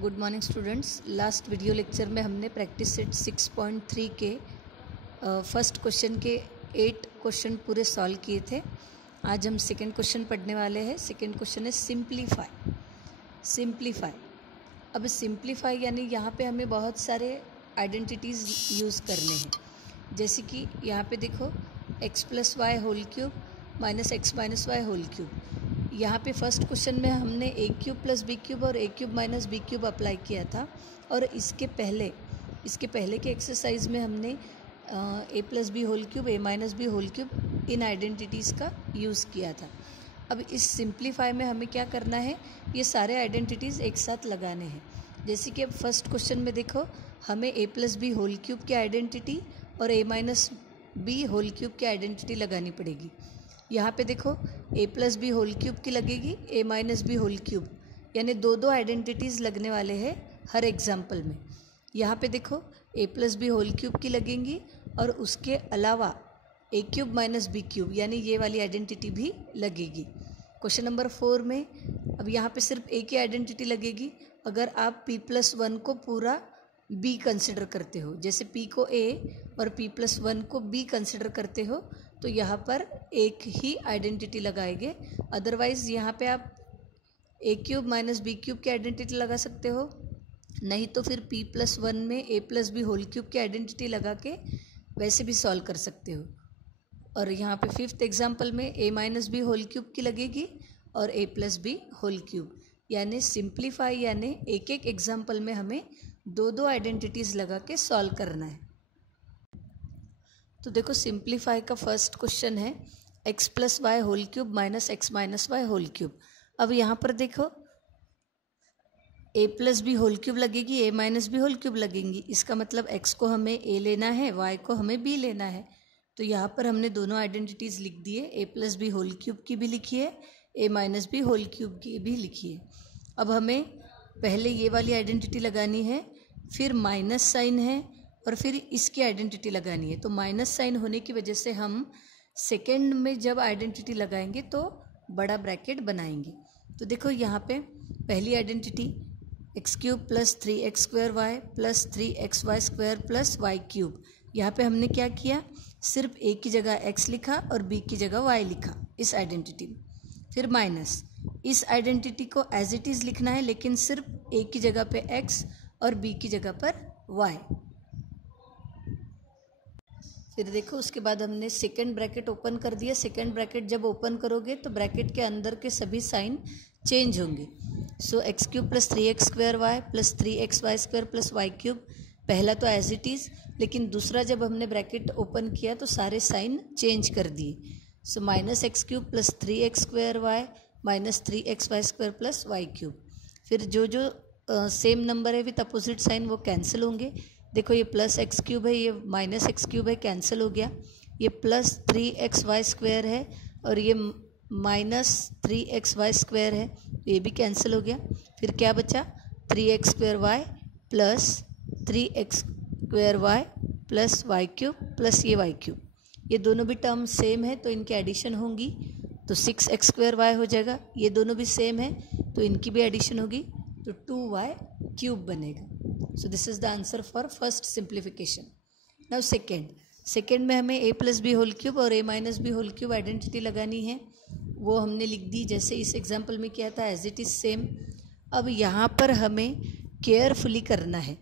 Good morning students. Last video lecture में हमने practice set 6.3 के फर्स्ट क्वेश्चन के 8 क्वेश्चन पूरे सॉल्व किए थे। आज हम सेकंड क्वेश्चन पढ़ने वाले हैं। सेकंड क्वेश्चन है सिंप्लीफाई। अब सिंप्लीफाई यानी यहाँ पे हमें बहुत सारे आइडेंटिटीज़ यूज़ करने हैं। जैसे कि यहाँ पे देखो x plus y whole cube minus x minus y whole cube. यहाँ पे फर्स्ट क्वेश्चन में हमने a cube plus b cube और a cube minus B cube apply किया था, और इसके पहले के एक्सरसाइज में हमने a plus B whole cube a minus B whole cube इन आइडेंटिटीज़ का यूज़ किया था। अब इस सिंप्लीफाई में हमें क्या करना है, ये सारे आइडेंटिटीज़ एक साथ लगाने हैं। जैसे कि अब फर्स्ट क्वेश्चन में देखो हमें ए प्लस बी होल क्यूब की आइडेंटिटी और ए माइनस बी होल क्यूब की आइडेंटिटी लगानी पड़ेगी। यहाँ पे देखो ए प्लस बी होल क्यूब की लगेगी, ए माइनस बी होल क्यूब, यानी दो आइडेंटिटीज़ लगने वाले हैं हर एग्जाम्पल में। यहाँ पे देखो ए प्लस बी होल क्यूब की लगेंगी और उसके अलावा ए क्यूब माइनस बी क्यूब यानी ये वाली आइडेंटिटी भी लगेगी। क्वेश्चन नंबर 4 में अब यहाँ पे सिर्फ ए की आइडेंटिटी लगेगी। अगर आप p प्लस 1 को पूरा b कंसिडर करते हो, जैसे p को a और p प्लस 1 को b कंसिडर करते हो, तो यहाँ पर एक ही आइडेंटिटी लगाएंगे। अदरवाइज़ यहाँ पे आप ए क्यूब माइनस बी क्यूब की आइडेंटिटी लगा सकते हो, नहीं तो फिर p प्लस 1 में a plus B whole cube की आइडेंटिटी लगा के वैसे भी सॉल्व कर सकते हो। और यहाँ पे फिफ्थ एग्जाम्पल में a minus B whole cube की लगेगी और a plus B whole cube, यानी सिंप्लीफाई यानी एक एक एग्जाम्पल में हमें दो आइडेंटिटीज़ लगा के सॉल्व करना है। तो देखो सिंप्लीफाई का फर्स्ट क्वेश्चन है x plus y whole cube minus x minus y whole cube. अब यहाँ पर देखो a plus B whole cube लगेगी, a minus B whole cube लगेंगी। इसका मतलब x को हमें a लेना है, y को हमें b लेना है। तो यहाँ पर हमने दोनों आइडेंटिटीज़ लिख दिए, a plus B whole cube की भी लिखी है, a minus B whole cube की भी लिखी है। अब हमें पहले ये वाली आइडेंटिटी लगानी है, फिर माइनस साइन है और फिर इसकी आइडेंटिटी लगानी है। तो माइनस साइन होने की वजह से हम सेकेंड में जब आइडेंटिटी लगाएंगे तो बड़ा ब्रैकेट बनाएंगे। तो देखो यहाँ पे पहली identity x cube plus 3x square y plus 3xy square plus y cube. यहाँ पे हमने क्या किया, सिर्फ a की जगह x लिखा और b की जगह y लिखा इस आइडेंटिटी में। फिर माइनस इस आइडेंटिटी को एज इट इज़ लिखना है, लेकिन सिर्फ a की जगह पे x और b की जगह पर y। फिर देखो उसके बाद हमने सेकेंड ब्रैकेट ओपन कर दिया। सेकेंड ब्रैकेट जब ओपन करोगे तो ब्रैकेट के अंदर के सभी साइन चेंज होंगे। So x cube plus 3x square y plus 3xy square plus y cube, पहला तो एज इट इज़, लेकिन दूसरा जब हमने ब्रैकेट ओपन किया तो सारे साइन चेंज कर दिए। So minus x cube plus 3x square y minus 3xy square plus y cube. फिर जो सेम नंबर है विथ अपोजिट साइन वो कैंसिल होंगे। देखो ये प्लस एक्स क्यूब है, ये माइनस एक्स क्यूब है, कैंसिल हो गया। ये प्लस 3xy स्क्वायर है और ये माइनस 3xy स्क्वायर है, ये भी कैंसिल हो गया। फिर क्या बचा, 3x square y plus 3x square y plus y cube plus ये वाई क्यूब। ये दोनों भी टर्म सेम है तो इनकी एडिशन होंगी तो 6x स्क्वायर वाई हो जाएगा। ये दोनों भी सेम है तो इनकी भी एडिशन होगी तो 2y क्यूब बनेगा। So this is the answer for first simplification. Now second में हमें a plus B whole cube और a minus B whole cube identity लगानी है। वो हमने लिख दी जैसे इस एग्जाम्पल में किया था, एज इट इज़ सेम। अब यहाँ पर हमें केयरफुली करना है,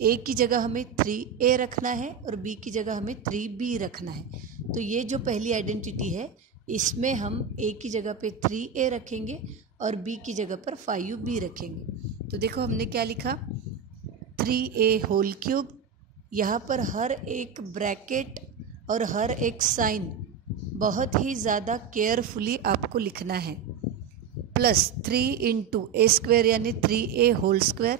a की जगह हमें 3a रखना है और b की जगह हमें 3b रखना है। तो ये जो पहली आइडेंटिटी है इसमें हम a की जगह पे 3a रखेंगे और b की जगह पर 5b रखेंगे। तो देखो हमने क्या लिखा, 3a होल क्यूब। यहाँ पर हर एक ब्रैकेट और हर एक साइन बहुत ही ज़्यादा केयरफुली आपको लिखना है। प्लस 3 इंटू ए स्क्वायर यानी 3a whole square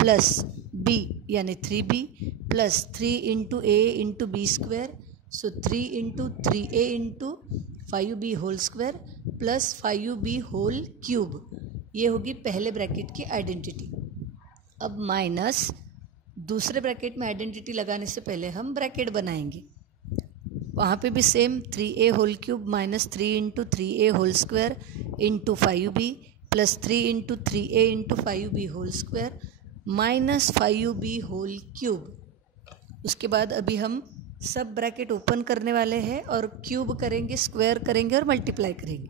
plus b यानी 3b plus 3 into a into b square. So 3 into 3a into 5b whole square plus 5b whole cube. ये होगी पहले ब्रैकेट की आइडेंटिटी। अब माइनस दूसरे ब्रैकेट में identity लगाने से पहले हम ब्रैकेट बनाएंगे। वहाँ पे भी same 3a whole cube minus 3 into 3a whole square into 5b plus 3 into 3a into 5b whole square minus 5b whole cube. उसके बाद अभी हम सब ब्रैकेट ओपन करने वाले हैं और क्यूब करेंगे, स्क्वायर करेंगे और मल्टीप्लाई करेंगे।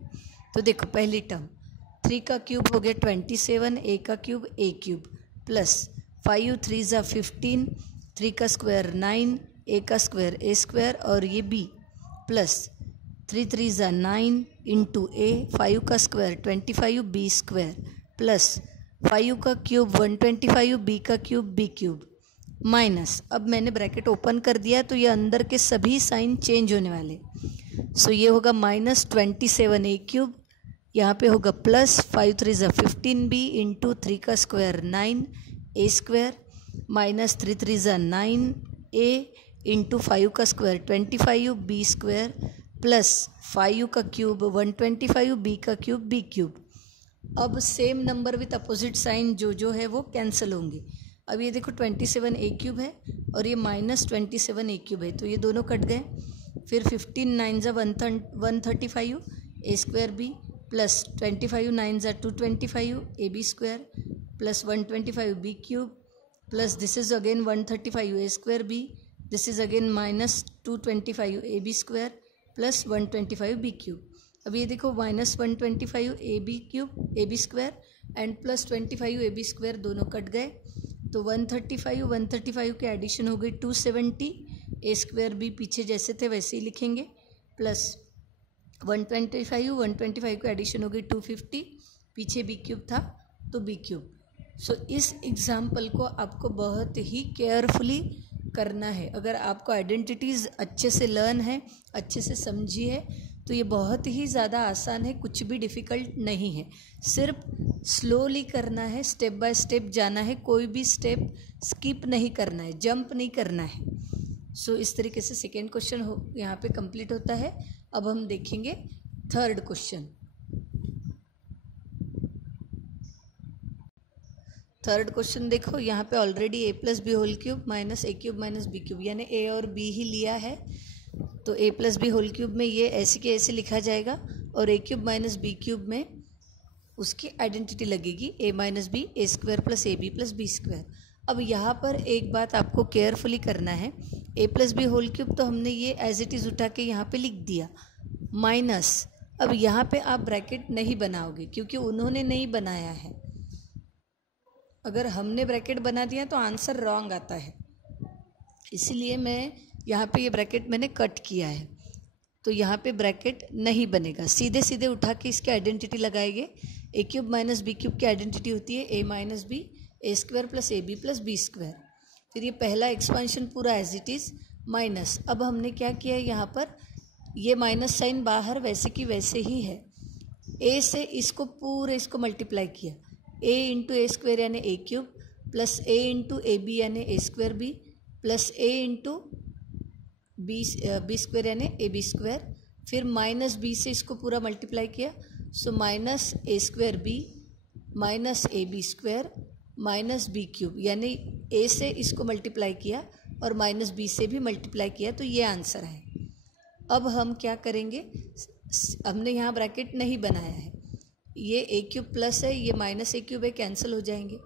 तो देखो पहली टर्म 3 का क्यूब हो गया 27, a का क्यूब a क्यूब प्लस 5 3 ज़ा 15, 3 का स्क्वायर 9, a का स्क्वायर a स्क्वायर और ये b प्लस 3 3 ज़ा 9 इंटू a, 5 का स्क्वायर 25 b स्क्वायर प्लस 5 का क्यूब 125, b का क्यूब b क्यूब माइनस, अब मैंने ब्रैकेट ओपन कर दिया तो ये अंदर के सभी साइन चेंज होने वाले। सो ये होगा माइनस 27 a क्यूब, यहाँ पे होगा प्लस 5 3 ज़ा 15 b इंटू 3 का स्क्वायर 9 a स्क्वायर माइनस 3 3 ज़ा 9 a इंटू 5 का स्क्वायर 25 b स्क्वायर प्लस 5 का क्यूब 125, b का क्यूब b क्यूब। अब same number with opposite sign जो है वो कैंसिल होंगे। अब ये देखो 27 a क्यूब है और ये माइनस 27 a क्यूब है, तो ये दोनों कट गए। फिर 15 9 ज़ा 135 a स्क्वायर b प्लस 25 9 ज़ा 225 a b square plus 125 b cube plus this is again 135 a square b, this is again minus 225 a b square plus 125 b cube. अब ये देखो minus 125 a b cube a b square and plus 25 a b square दोनों cut गए, तो 135 के addition हो गई 270, a square b पीछे जैसे थे वैसे ही लिखेंगे प्लस 125 के एडिशन हो गई 250, पीछे b क्यूब था तो b क्यूब। सो इस एग्जाम्पल को आपको बहुत ही केयरफुली करना है। अगर आपको आइडेंटिटीज़ अच्छे से लर्न है, अच्छे से समझी है, तो ये बहुत ही ज़्यादा आसान है, कुछ भी डिफ़िकल्ट नहीं है। सिर्फ स्लोली करना है, स्टेप बाय स्टेप जाना है, कोई भी स्टेप स्किप नहीं करना है, जंप नहीं करना है। सो इस तरीके से सेकेंड क्वेश्चन हो यहाँ पे कंप्लीट होता है। अब हम देखेंगे थर्ड क्वेश्चन। थर्ड क्वेश्चन देखो, यहाँ पे already a plus B whole cube minus a cube minus B cube यानी a और b ही लिया है, तो a plus B whole cube में ये ऐसे के ऐसे लिखा जाएगा और a cube minus B cube में उसकी आइडेंटिटी लगेगी a minus b a square plus A B plus B square. अब यहाँ पर एक बात आपको केयरफुली करना है, a plus B whole cube तो हमने ये एज इट इज़ उठा के यहाँ पे लिख दिया माइनस, अब यहाँ पे आप ब्रैकेट नहीं बनाओगे क्योंकि उन्होंने नहीं बनाया है। अगर हमने ब्रैकेट बना दिया तो आंसर रॉन्ग आता है, इसीलिए मैं यहाँ पे ये ब्रैकेट मैंने कट किया है, तो यहाँ पे ब्रैकेट नहीं बनेगा। सीधे सीधे उठा के इसकी आइडेंटिटी लगाएंगे। A cube minus B cube की आइडेंटिटी होती है a minus B A square plus A B plus B square. फिर ये पहला एक्सपांशन पूरा एज इट इज़ माइनस। अब हमने क्या किया है, यहाँ पर ये माइनस साइन बाहर वैसे की वैसे ही है, ए से इसको पूरे इसको मल्टीप्लाई किया, ए इंटू ए स्क्वायर यानी a cube plus a into a b यानी a square B plus a into b square यानी ए बी स्क्वायर। फिर माइनस बी से इसको पूरा मल्टीप्लाई किया, so minus a square b minus a b square minus B cube, यानी a से इसको मल्टीप्लाई किया और माइनस बी से भी मल्टीप्लाई किया, तो ये आंसर है। अब हम क्या करेंगे, हमने यहाँ ब्रैकेट नहीं बनाया है, ये ए क्यूब प्लस है, ये माइनस ए क्यूब है, कैंसिल हो जाएंगे।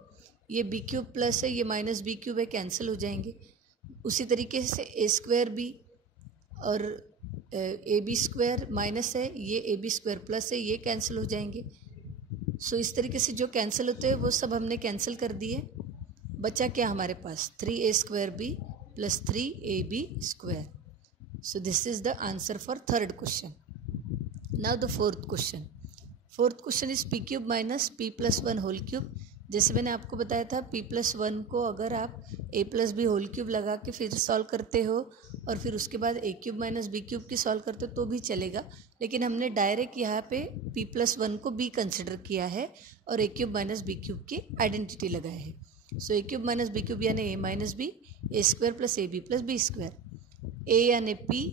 ये बी क्यूब प्लस है, ये माइनस बी क्यूब है, कैंसिल हो जाएंगे। उसी तरीके से ए स्क्वायर बी और ए बी स्क्वायर माइनस है, ये ए बी स्क्वायर प्लस है, ये कैंसिल हो जाएंगे। सो इस तरीके से जो कैंसिल होते हैं वो सब हमने कैंसिल कर दिए। बचा क्या हमारे पास, 3a square B plus 3ab square. So this is the answer for third question. Now the fourth question. Fourth question is P cube minus P plus one whole cube. जैसे मैंने आपको बताया था, p प्लस वन को अगर आप a plus B whole cube लगा के फिर सॉल्व करते हो और फिर उसके बाद a cube minus B cube की सॉल्व करते हो तो भी चलेगा, लेकिन हमने डायरेक्ट यहाँ पे p प्लस वन को b कंसिडर किया है और a cube minus B cube की आइडेंटिटी लगाया है। So a cube minus B cube यानी a minus B A square plus A B plus B square. a यानी p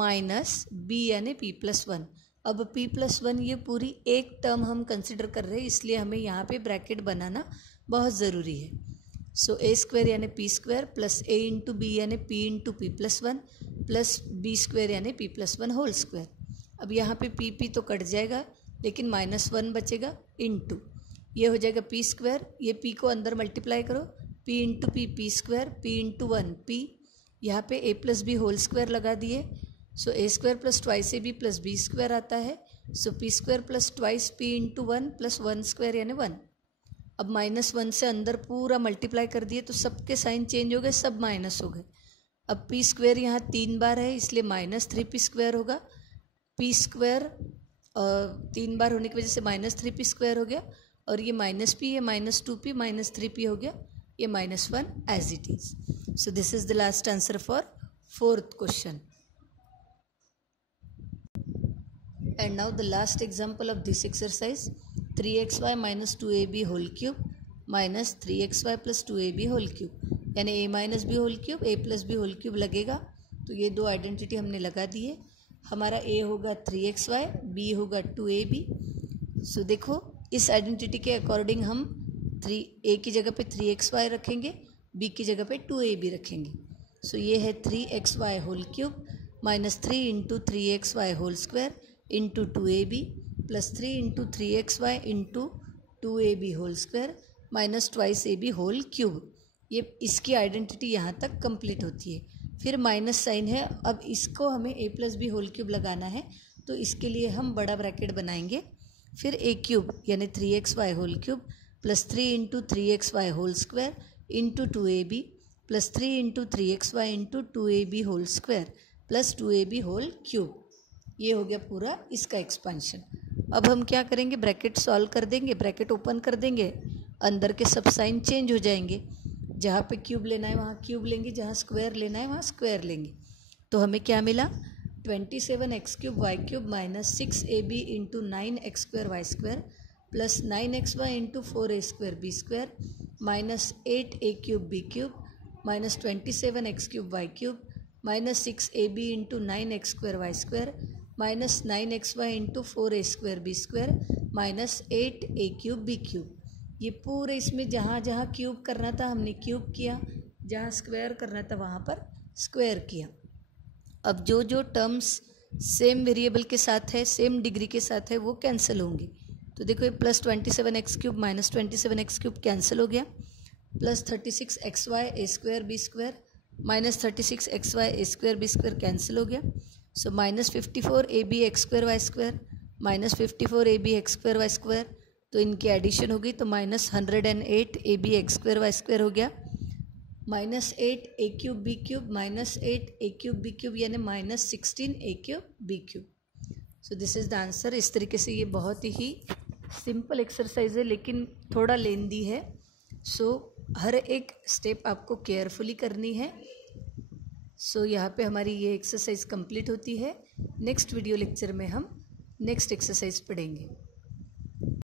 माइनस b यानी p प्लस वन। अब p प्लस वन ये पूरी एक टर्म हम कंसिडर कर रहे हैं, इसलिए हमें यहाँ पे ब्रैकेट बनाना बहुत ज़रूरी है। सो a स्क्वायर यानी p square plus a into B यानी p into P plus one plus b square यानी p plus one whole square. अब यहाँ पे p तो कट जाएगा, लेकिन माइनस वन बचेगा इंटू ये हो जाएगा p स्क्वायर, ये p को अंदर मल्टीप्लाई करो p into p p square, p into 1 p, यहाँ पे a plus B whole square लगा दिए। So a square plus twice a B plus B square आता है। So p square plus twice p into 1 plus 1 square यानी 1। अब -1 से अंदर पूरा मल्टीप्लाई कर दिए तो सबके साइन चेंज हो गए, सब माइनस हो गए। अब पी स्क्वायर यहाँ 3 बार है इसलिए -3p स्क्वायर होगा। पी स्क्वायर 3 बार होने की वजह से -3p स्क्वायर हो गया, और ये -p, ये -2p, -3p हो गया, ये -1 as it is. So this is the last answer for 4th question. And now the last example of this exercise, 3xy minus 2ab whole cube minus 3xy plus 2ab whole cube, यानी a minus B whole cube a plus B whole cube लगेगा। तो ये दो identity हमने लगा दी है। हमारा a होगा 3xy, b होगा 2ab। सो देखो इस आइडेंटिटी के अकॉर्डिंग हम a की जगह पे 3xy रखेंगे, b की जगह पे 2ab रखेंगे। सो ये है 3xy whole cube minus 3 into 3xy whole square into 2ab plus 3 into 3xy into 2ab whole square minus twice ab whole cube. ये इसकी आइडेंटिटी यहाँ तक कंप्लीट होती है। फिर माइनस साइन है, अब इसको हमें a plus B whole cube लगाना है, तो इसके लिए हम बड़ा ब्रैकेट बनाएंगे। फिर a क्यूब यानी 3xy whole cube plus 3 into 3xy whole square into 2ab plus 3 into 3xy into 2ab whole square plus 2ab whole cube. ये हो गया पूरा इसका एक्सपेंशन। अब हम क्या करेंगे, ब्रैकेट सॉल्व कर देंगे, ब्रैकेट ओपन कर देंगे, अंदर के सब साइन चेंज हो जाएंगे। जहाँ पे क्यूब लेना है वहाँ क्यूब लेंगे, जहाँ स्क्वायर लेना है वहाँ स्क्वायर लेंगे। तो हमें क्या मिला, 27x cube Y cube minus 6ab into 9x square Y square plus 9xy into 4a square B square minus 8a cube B cube minus 27x cube Y cube minus 6ab into 9x square Y square minus 9xy into 4a square B square minus 8a cube B cube. ये पूरे इसमें जहाँ जहाँ cube करना था हमने cube किया, जहाँ स्क्वायर करना था वहाँ पर स्क्वायर किया। अब जो जो टर्म्स सेम वेरिएबल के साथ है, सेम डिग्री के साथ है, वो कैंसिल होंगे। तो देखो ये plus 27x cube minus 27x cube cancel हो गया, plus 36xy a square B square minus 36xy a square B square cancel हो गया। So minus 54ab x square Y square minus 54ab x square Y square, तो इनकी addition हो गई तो minus 108ab x square Y square हो गया, minus 8a cube B cube minus 8a cube B cube यानी minus 16a cube B cube. So this is the answer. इस तरीके से ये बहुत ही सिंपल एक्सरसाइज है लेकिन थोड़ा लेंदी है। सो हर एक स्टेप आपको केयरफुली करनी है। सो यहाँ पे हमारी ये एक्सरसाइज कंप्लीट होती है। नेक्स्ट वीडियो लेक्चर में हम नेक्स्ट एक्सरसाइज पढ़ेंगे।